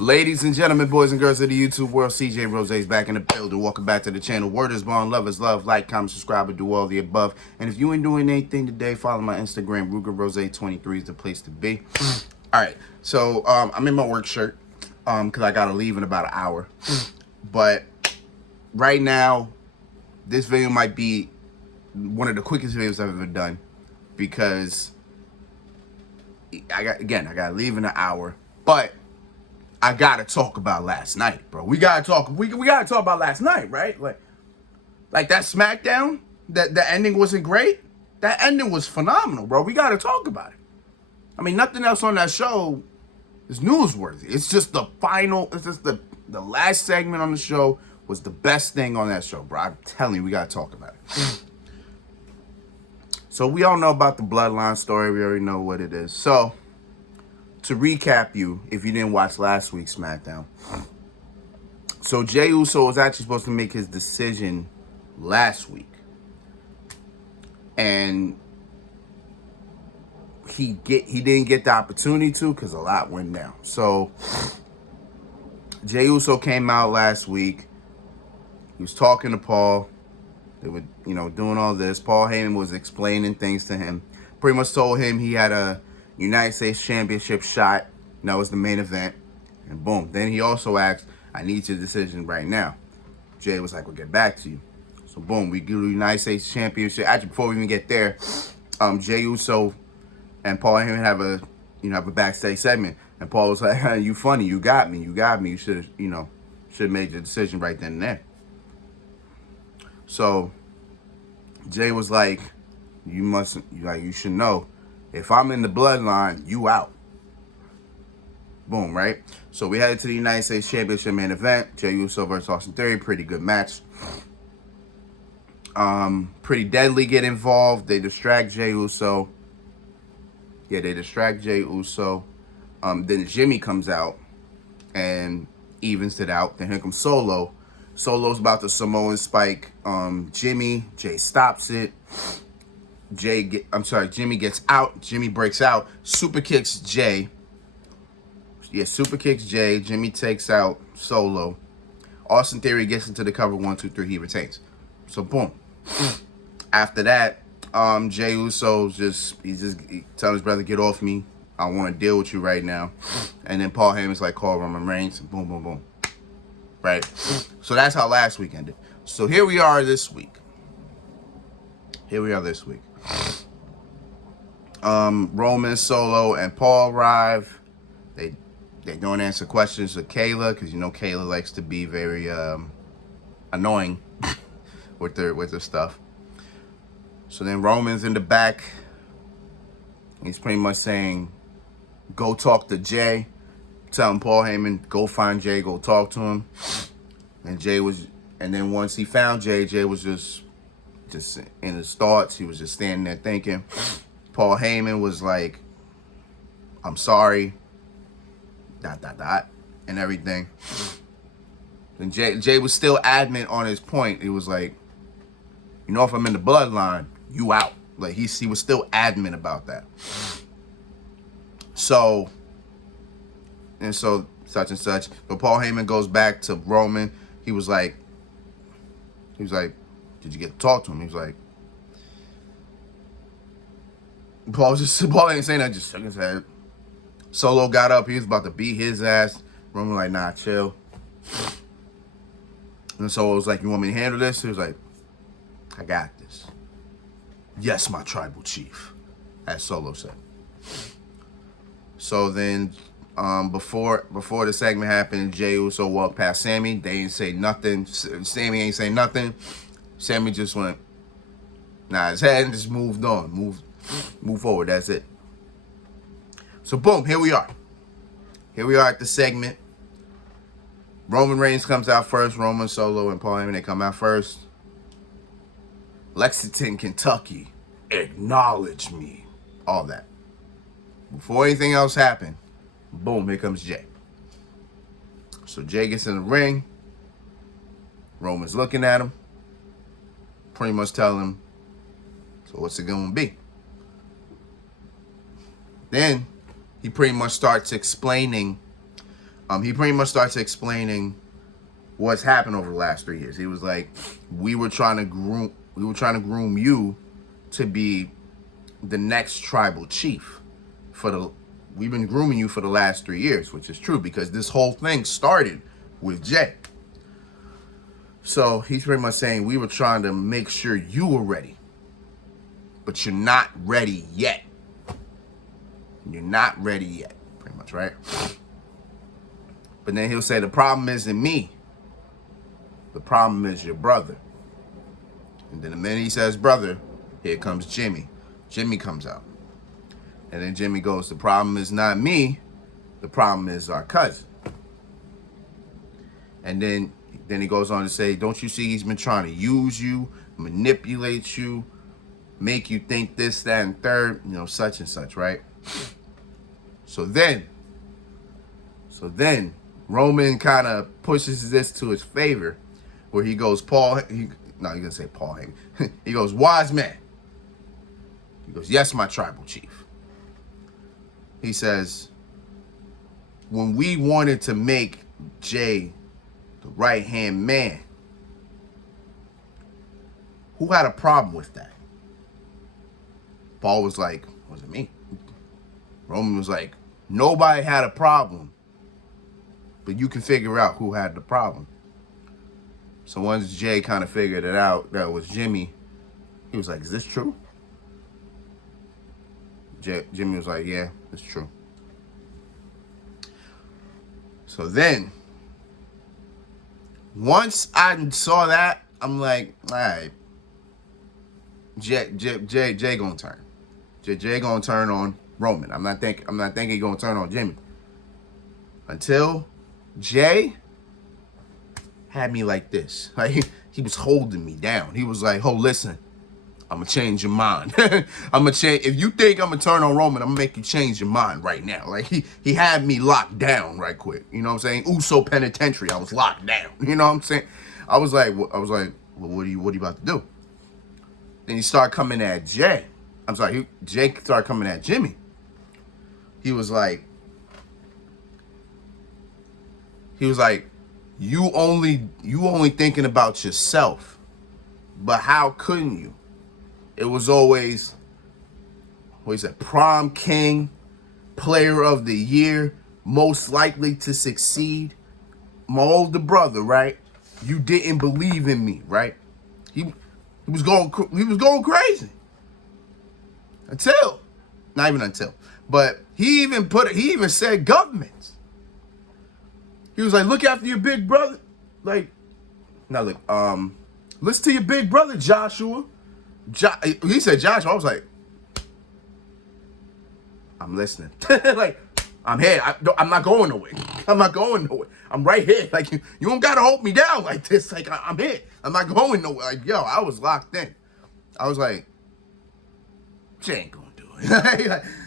Ladies and gentlemen, boys and girls of the YouTube world, CJ Rose's back in the building. Welcome back to the channel. Word is bond, love is love. Like, comment, subscribe, and do all the above. And if you ain't doing anything today, follow my Instagram. RugerRose23 is the place to be. All right, so I'm in my work shirt because I gotta leave in about an hour. But right now, this video might be one of the quickest videos I've ever done because I gotta leave in an hour, but I gotta talk about last night, bro. We gotta talk about last night, right? Like that SmackDown, the ending wasn't great. That ending was phenomenal, bro. We gotta talk about it. I mean, nothing else on that show is newsworthy. It's just the last segment on the show was the best thing on that show, bro. I'm telling you, we gotta talk about it. So we all know about the Bloodline story. We already know what it is. So to recap you, if you didn't watch last week's SmackDown. So Jey Uso was actually supposed to make his decision last week. And he didn't get the opportunity to because a lot went down. So Jey Uso came out last week. He was talking to Paul. They were, doing all this. Paul Heyman was explaining things to him. Pretty much told him he had a United States Championship shot. And that was the main event. And boom. Then he also asked, I need your decision right now. Jay was like, we'll get back to you. So boom, we do the United States Championship. Actually, before we even get there, Jey Uso and Paul Heyman have a backstage segment. And Paul was like, hey, you funny, you got me. You should have made your decision right then and there. So Jay was like, you should know, if I'm in the bloodline, you out. Boom, right? So we headed to the United States Championship main event. Jey Uso versus Austin Theory. Pretty good match. Pretty Deadly get involved. They distract Jey Uso. Yeah, they distract Jey Uso. Then Jimmy comes out and evens it out. Then here comes Solo. Solo's about to Samoan spike Jimmy. Jay stops it. Jimmy gets out. Jimmy breaks out. Super kicks Jay. Yeah, super kicks Jay. Jimmy takes out Solo. Austin Theory gets into the cover. 1, 2, 3. He retains. So boom. After that, Jey Uso he telling his brother, get off me. I don't want to deal with you right now. And then Paul Heyman's like, call Roman Reigns. Boom, boom, boom. Right? So that's how last week ended. So here we are this week. Roman, Solo, and Paul arrive. They don't answer questions with Kayla because Kayla likes to be very annoying with her stuff. So then Roman's in the back. He's pretty much saying, go talk to Jay. Telling Paul Heyman, go find Jay, go talk to him. And then once he found Jay, Jay was just in his thoughts. He was just standing there thinking. Paul Heyman was like, I'm sorry, ... and everything. And Jay was still adamant on his point. He was like, if I'm in the bloodline, you out. Like he was still adamant about that. So such and such. But Paul Heyman goes back to Roman. He was like, did you get to talk to him? He was like, Paul ain't saying that, just shook his head. Solo got up. He was about to beat his ass. Roman like, nah, chill. And Solo was like, you want me to handle this? He was like, I got this. Yes, my tribal chief, as Solo said. So then, before the segment happened, Jey Uso walked past Sammy. They ain't say nothing. Sammy ain't say nothing. Sammy just went, his head and just moved on. Move forward. That's it. So boom, here we are. Here we are at the segment. Roman Reigns comes out first. Roman, Solo, and Paul Heyman, they come out first. Lexington, Kentucky, acknowledge me. All that. Before anything else happened, boom, here comes Jay. So Jay gets in the ring. Roman's looking at him. Pretty much telling him, so what's it going to be? Then he pretty much starts explaining He pretty much starts explaining what's happened over the last 3 years. He was like, we were trying to groom you to be the next tribal chief. We've been grooming you for the last 3 years, which is true because this whole thing started with Jay. So he's pretty much saying we were trying to make sure you were ready, but you're not ready yet. You're not ready yet, pretty much, right? But then he'll say the problem isn't me. The problem is your brother. And then the minute he says brother, here comes Jimmy. Jimmy comes out. And then Jimmy goes, the problem is not me. The problem is our cousin. And then he goes on to say, don't you see he's been trying to use you, manipulate you, make you think this, that, and third, such and such, right? So then Roman kind of pushes this to his favor, where he goes, you're gonna say Paul Heyman. He goes, wise man. He goes, yes, my tribal chief. He says, when we wanted to make Jay the right-hand man, who had a problem with that? Paul was like, was it me? Roman was like, nobody had a problem, but you can figure out who had the problem. So once Jay kind of figured it out, that was Jimmy, he was like, is this true? Jimmy was like, yeah, it's true. So then, once I saw that, I'm like, all right, Jay gonna turn. Jay gonna turn on Roman. I'm not thinking he gonna turn on Jimmy. Until Jay had me like this. Like he was holding me down. He was like, oh, listen, I'm gonna change your mind. I'm gonna change. If you think I'm gonna turn on Roman, I'm gonna make you change your mind right now. Like he had me locked down right quick. You know what I'm saying? Uso penitentiary. I was locked down. You know what I'm saying? I was like, well, what are you about to do? Then he started coming at Jay. I'm sorry, Jay started coming at Jimmy. He was like, you only thinking about yourself. But how couldn't you? It was always, what he said, prom king, player of the year, most likely to succeed. My older brother, right? You didn't believe in me, right? He was going crazy. Not even until. But he even said governments. He was like, look after your big brother. Like, now look, listen to your big brother, Joshua. He said Joshua. I was like, I'm listening. Like, I'm here. I'm not going nowhere. I'm not going nowhere. I'm right here. Like, you don't got to hold me down like this. Like, I'm here. I'm not going nowhere. Like, yo, I was locked in. I was like, Jay ain't gonna do it.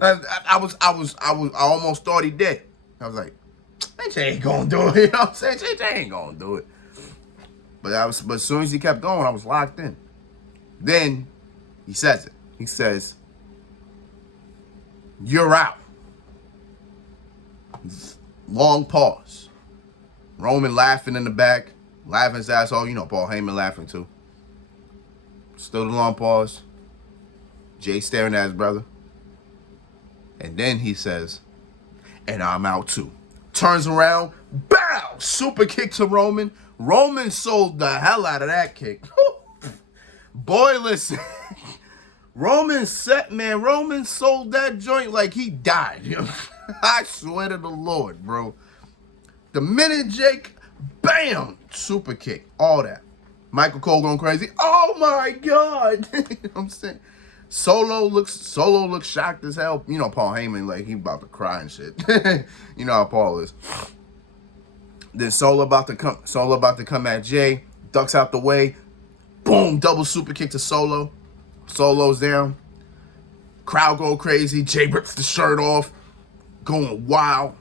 I almost thought he did. I was like, Jay ain't gonna do it. You know what I'm saying? Jay ain't gonna do it. But as soon as he kept going, I was locked in. Then he says it. He says, you're out. Long pause. Roman laughing in the back, laughing his ass off. You know, Paul Heyman laughing too. Still the long pause. Jay staring at his brother. And then he says, and I'm out too. Turns around, bow, super kick to Roman. Roman sold the hell out of that kick. Boy, listen. Roman sold that joint like he died. You know? I swear to the Lord, bro. The minute Jake, bam, super kick, all that. Michael Cole going crazy. Oh my God. You know what I'm saying? Solo looks shocked as hell. You know, Paul Heyman, like, he about to cry and shit. You know how Paul is. Then Solo about to come at Jay. Ducks out the way. Boom, double super kick to Solo. Solo's down. Crowd go crazy. Jay rips the shirt off. Going wild.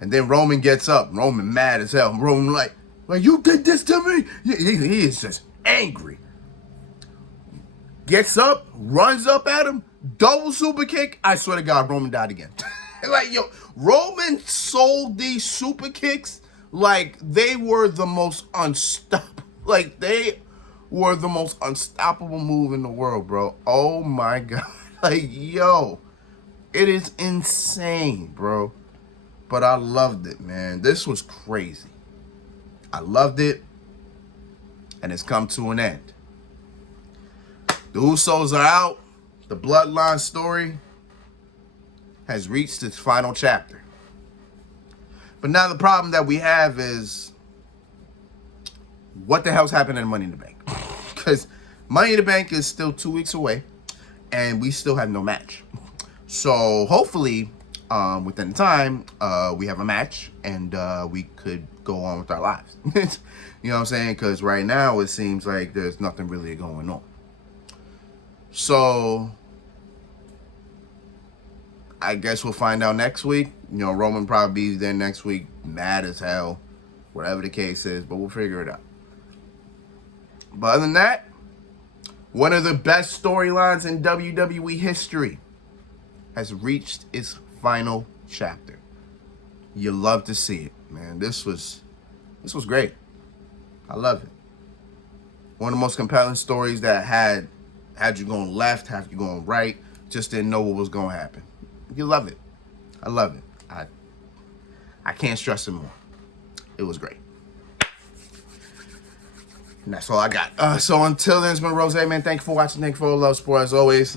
And then Roman gets up. Roman mad as hell. Roman like you did this to me? He is just angry. Gets up, runs up at him, double super kick. I swear to God, Roman died again. Like, yo, Roman sold these super kicks like they were the most unstoppable. Like, they were the most unstoppable move in the world, bro. Oh my God. Like, yo, it is insane, bro. But I loved it, man. This was crazy. I loved it. And it's come to an end. The Usos are out. The Bloodline story has reached its final chapter. But now the problem that we have is, what the hell's happening in Money in the Bank? Because Money in the Bank is still 2 weeks away, and we still have no match. So hopefully, within time, we have a match, and we could go on with our lives. You know what I'm saying? Because right now, it seems like there's nothing really going on. So I guess we'll find out next week. You know, Roman probably be there next week, mad as hell, whatever the case is, but we'll figure it out. But other than that, one of the best storylines in WWE history has reached its final chapter. You love to see it, man. This was great. I love it. One of the most compelling stories that had you going left, had you going right, just didn't know what was going to happen. You love it. I love it. I can't stress it more. It was great. And that's all I got. So until then, it's been Rose, man. Thank you for watching. Thank you for all the love, support, as always.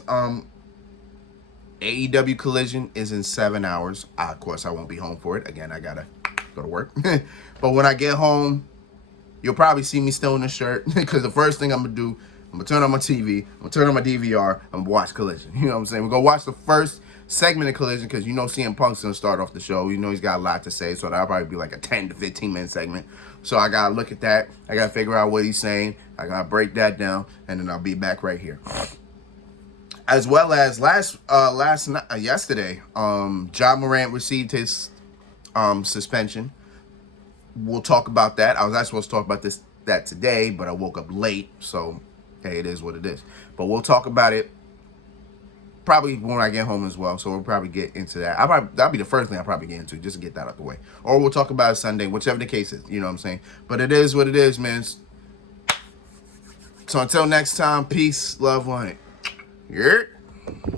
AEW Collision is in 7 hours. Of course, I won't be home for it. Again, I gotta go to work. But when I get home, you'll probably see me still in the shirt. Because the first thing I'm gonna do, I'm gonna turn on my TV, I'm gonna turn on my DVR, I'm gonna watch Collision. You know what I'm saying? We're gonna watch the first segment of Collision, because you know CM Punk's gonna start off the show. You know he's got a lot to say, so that'll probably be like a 10 to 15 minute segment. So I gotta look at that. I gotta figure out what he's saying. I gotta break that down, and then I'll be back right here. As well as yesterday, Ja Morant received his suspension. We'll talk about that. I was actually supposed to talk about that today, but I woke up late, so hey, it is what it is. But we'll talk about it probably when I get home as well. So we'll probably get into that. That'll be the first thing I'll probably get into, just to get that out the way. Or we'll talk about it Sunday, whichever the case is. You know what I'm saying? But it is what it is, man. So until next time, peace, love, one. Yeah.